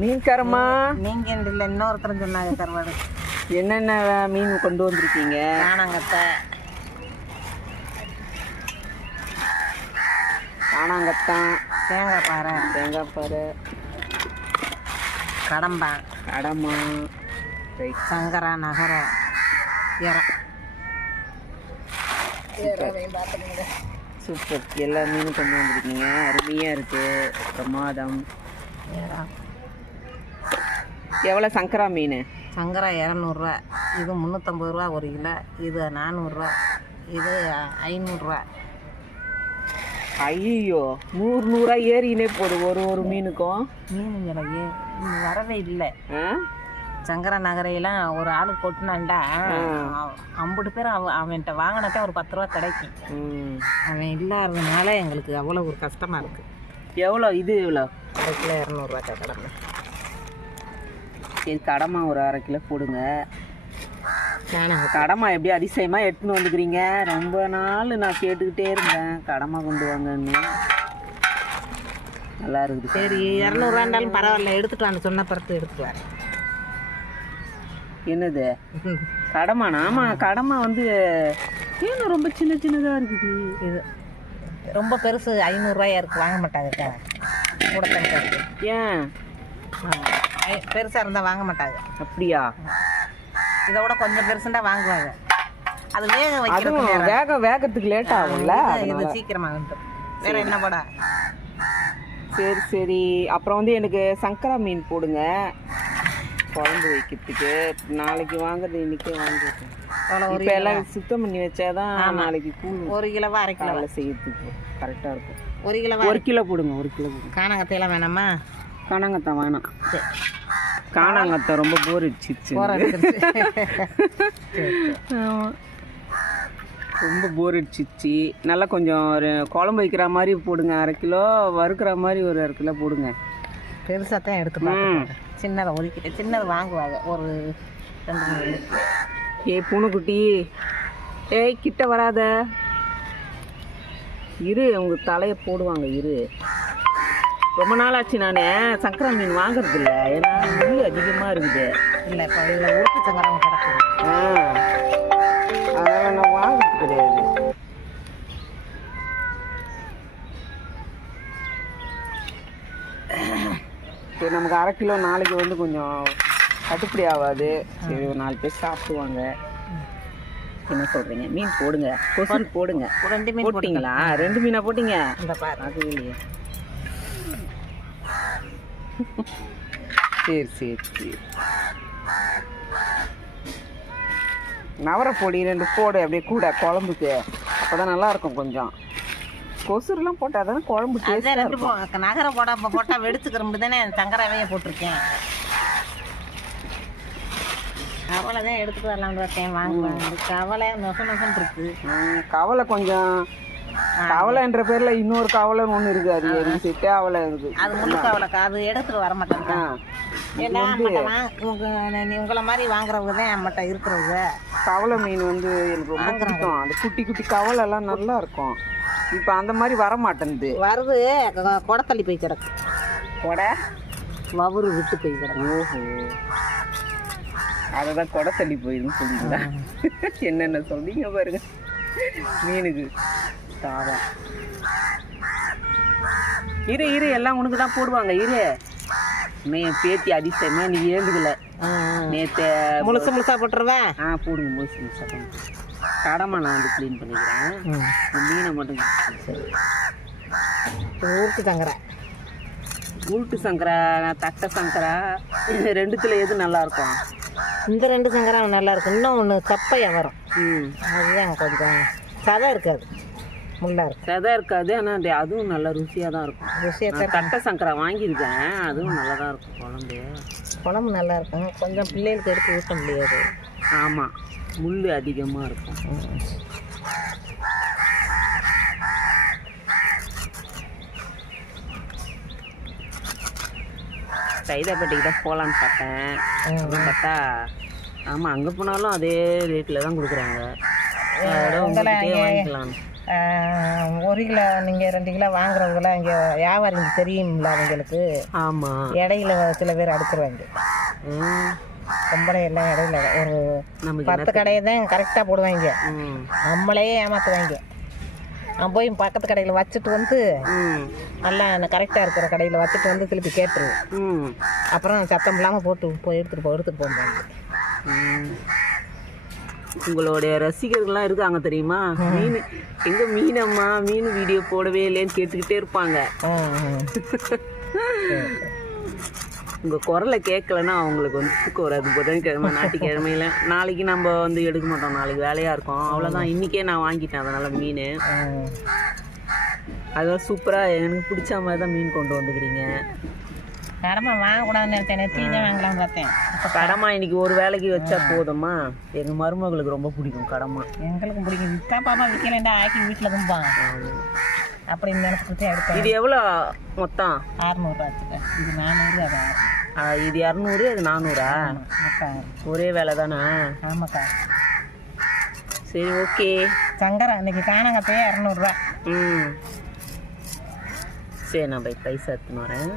மீன்காரம்மா நீங்க இல்லை இன்னொருத்தரும் சொன்னாங்க கருவாடு என்னென்ன மீன் கொண்டு வந்திருக்கீங்க? காணாங்கத்தை. காணாங்கத்தான் தேங்காய் பாறை. தேங்காய் பாறை. கடம்பா. கடமா சங்கரா நகரம் இற சூப்பர். எல்லா மீனும் கொண்டு வந்திருக்கீங்க. அருமையாக இருக்குது பிரமாதம். எவ்வளோ சங்கரா மீன்? சங்கரா இரநூறுவா இது முந்நூற்றம்பது ரூபா ஒரு கிலோ இது நானூறுரூவா இது ஐநூறுரூவா ஐயோ நூறு நூறா ஏறினே போகுது ஒரு ஒரு மீனுக்கும். மீனுங்களையே இது வரவே இல்லை. சங்கரா நகரையெல்லாம் ஒரு ஆள் கொட்டினான்டா. ஐம்பது பேர் அவன் அவன்கிட்ட வாங்கினாக்கா ஒரு பத்து ரூபா கிடைக்கும். அவன் இல்லாததுனால எங்களுக்கு அவ்வளோ ஒரு கஷ்டமாக இருக்குது எவ்வளோ இது எவ்வளோ அரை கிலோ இரநூறுவா கடமை. சரி கடமா ஒரு அரை கிலோ போடுங்க. நானும் கடமா எப்படி அதிசயமாக எடுத்துன்னு வந்துக்கிறீங்க? ரொம்ப நாள் நான் கேட்டுக்கிட்டே இருந்தேன். கடமா கொண்டு வாங்கன்னு. நல்லா இருக்குது. சரி இரநூறுவா இருந்தாலும் பரவாயில்ல. எடுத்துட்டு வாங்க சொன்ன பிறகு எடுத்துட்டு வரேன். என்னது? கடமானா ஆமாம் கடமா வந்து ஏன் ரொம்ப சின்ன சின்னதாக இருக்குது. இது ரொம்ப பெருசு ஐநூறுரூவாயா இருக்கு. வாங்க மாட்டாங்க கூட ஏன்? பெருசாக இருந்தால் வாங்க மாட்டாங்க. அப்படியா? இதை விட கொஞ்சம் பெருசுண்டா வாங்குவாங்க. அது வேக வைக்கிறது வேக வேகத்துக்கு லேட் ஆகும்ல? இது சீக்கிரமாக வந்துடும். வேற என்ன படா? சரி சரி. அப்புறம் வந்து எனக்கு சங்கரா மீன் போடுங்க. குழம்பு வைக்கிறதுக்கு. நாளைக்கு வாங்குறது இன்னைக்கே ஒரு இப்போ எல்லாம் சுத்தம் பண்ணி வச்சாதான் நாளைக்கு கூழ் ஒரு கிலோவா அரை கிலோ செய்யறதுக்கு கரெக்டாக இருக்கும். ஒரு கிலோவா? ஒரு கிலோ போடுங்க ஒரு கிலோ போடுங்க. காணாங்கத்தையெல்லாம் வேணாமா? காணாங்கத்தான் வேணாம் காணாங்கத்தான் ரொம்ப போர் அடிச்சிச்சு போகிற எடுத்துருச்சு ஆமா. ரொம்ப போர் அடிச்சிச்சு நல்லா கொஞ்சம் ஒரு குழம்பு வைக்கிற மாதிரி போடுங்க. அரை கிலோ வறுக்கிற மாதிரி ஒரு அரை கிலோ போடுங்க. பெருசாக தான் எடுத்து சின்னதை ஒதுக்கிட்டு சின்னது வாங்குவாங்க. ஒரு ரெண்டு மூணு. ஏய் பூனைக்குட்டி. ஏய் கிட்ட வராத. இரு உங்க தலையை போடுவாங்க இரு. ரொம்ப நாள் ஆச்சு நான். சங்கரா மீன் வாங்குறது இல்லை ஏன்னா முள் அதிகமாக இருக்குது. இல்லை இப்போ இதில் உருட்டு சங்கரம் கிடக்குது ஆ. நான் வாங்குறது கிடையாது. சரி நமக்கு அரை கிலோ நாளைக்கு வந்து கொஞ்சம் கட்டுப்படி ஆகாது சரி ஒரு நாலு பேர் சாப்பிடுவாங்க. என்ன சொல்றீங்க? மீன் போடுங்க. கொசுறு போடுங்க. ரெண்டு மீன் போட்டிங்களா? ரெண்டு மீனா போட்டீங்க? இந்த பாரு. அது இல்லையே. சரி சரி சரி. நவரை பொடி ரெண்டு போடு அப்படியே கூட குழம்புக்கு அப்பதான் நல்லா இருக்கும் கொஞ்சம். கொசுறுலாம் போட்டால் தானே குழம்பு அதான் ரெண்டு இருக்கும். போ நகர போட போட்டால் வெடிச்சுக்கிறோம் தானே சங்கராவையே போட்டிருக்கேன். கவலை தான் எடுத்துட்டு வரலாம்னு பார்த்தேன் வாங்குவாங்க கவலை நொச நொசன் இருக்கு. கவலை கொஞ்சம் கவலைன்ற பேர்ல இன்னொரு கவலைன்னு ஒன்று இருக்கு. அது எனக்கு செட்டே ஆவலை இருக்குது அது முள்ளு கவலைக்கா? அது எடுத்துட்டு வர நம்மகிட்ட வாங்க உங்க உங்களை மாதிரி வாங்குறவங்க தான் நம்மகிட்ட இருக்கிறவங்க கவலை மீன் வந்து எனக்கு ரொம்ப பிடிக்கும். அந்த குட்டி குட்டி கவலை எல்லாம் நல்லா இருக்கும். இப்போ அந்த மாதிரி வர மாட்டேங்குது. வருது. கொடத்தள்ளி போய் கிடக்கு. கொடை? வவுறு விட்டு போய் கிடக்கு. ஓஹோ. அதை தான் கொடை தள்ளி போயிடுன்னு சொல்லுங்களா என்னென்ன சொல்றீங்க பாருங்க. மீனுக்கு. சாதம் இரு இரு எல்லாம் உனக்கு தான் போடுவாங்க இரு. மே பேத்தி அதிசயமா நீ ஏந்துக்கல. நேற்று முழுசு முழுசா போட்டுருவேன்? ஆ போடுங்க முழுசு முழுசா போடுங்க. கடமை நான் வந்து க்ளீன் பண்ணிக்கிறேன். மீனை மட்டும் ஊருக்கு தங்குற உருட்டு சங்கரா தட்டை சங்கரா ரெண்டுத்துல எது நல்லா இருக்கும்? இந்த ரெண்டு சங்கரம் நல்லா இருக்கும். இன்னும் ஒன்று சப்பையா வரும். ம். அதுதான் கொஞ்சம் சதை இருக்காது. முள்ளா இருக்கும் சதை இருக்காது ஆனால் அது அதுவும் நல்ல ருசியாக தான் இருக்கும். ருசியாக நான் தட்டை சங்கரா வாங்கியிருக்கேன் அதுவும் நல்லா தான் இருக்கும் குழம்பு. குழம்பு நல்லா இருக்கும். கொஞ்சம் பிள்ளைகளுக்கு எடுத்து ஊட்ட முடியாது. ஆமாம் முள் அதிகமாக இருக்கும். சைதாப்பேட்டைக்கு தான் போகலான்னு பார்த்தேன். அப்படின்னு பார்த்தா ஆமாம் அங்கே போனாலும் அதே ரேட்டில் தான் கொடுக்குறாங்க. வாங்கிக்கலாம். ஒரு கிலோ நீங்கள் ரெண்டு கிலோ வாங்குறவங்களாம் இங்கே வியாபாரிங்க தெரியும்ல அவங்களுக்கு. ஆமாம் இடையில சில பேர் அடுத்துருவாங்க பொம்பளை எல்லாம் இடையில ஒரு பத்து கடையை தான் கரெக்டாக போடுவாங்க. ம். நம்மளே ஏமாற்றுவாங்க நான் போய் பக்கத்து கடையில் வச்சுட்டு வந்து நல்லா கரெக்டாக இருக்கிற கடையில் வச்சுட்டு வந்து திருப்பி கேட்டுருவேன். ம். அப்புறம் சத்தம் இல்லாமல் போட்டு போய் எடுத்துகிட்டு போ எடுத்துகிட்டு போகிறாங்க. உங்களுடைய ரசிகர்கள்லாம் இருக்காங்க தெரியுமா? மீன் எங்க மீனம்மா மீன் வீடியோ போடவே இல்லைன்னு கேட்டுக்கிட்டே இருப்பாங்க. உங்க குரலை கேட்கலன்னா அவங்களுக்கு வந்து தூக்கம் வராது புதன்கிழமை ஞாயிற்றுக்கிழமையில. நாளைக்கு நம்ம வந்து எடுக்க மாட்டோம். நாளைக்கு வேலையா இருக்கும். அவ்வளோதான் இன்னைக்கே நான் வாங்கிட்டேன் அதனால மீன். அதெல்லாம் சூப்பரா எனக்கு பிடிச்ச மாதிரி தான் மீன் கொண்டு வந்துக்கிறீங்க. கடமை வாங்கக்கூடாதுன்னு நினைச்சேன். நெத்தி தான் வாங்கலாம்னு பார்த்தேன். கடமா இன்னைக்கு ஒரு வேலைக்கு வச்சா போதுமா எங்க மருமகளுக்கு ரொம்ப பிடிக்கும் கடமா. எங்களுக்கும் பிடிக்கும். விற்றா பாப்பா விற்கலேண்டா ஆக்கி வீட்டில் கும்பான் அப்படின்னு நினச்சிக்கிட்டே எடுத்தேன் இது எவ்வளோ மொத்தம்? அறுநூறுவா வச்சுட்டேன் இது நானூறு அது இது இரநூறு அது நானூறா? ஒரே வேலை தானே? ஆமாக்கா சரி ஓகே. சங்கரா இன்னைக்கு காணாங்கத்தையே இரநூறுவா. ம். சரி நான் போய் பைசா எடுத்துன்னு வரேன்.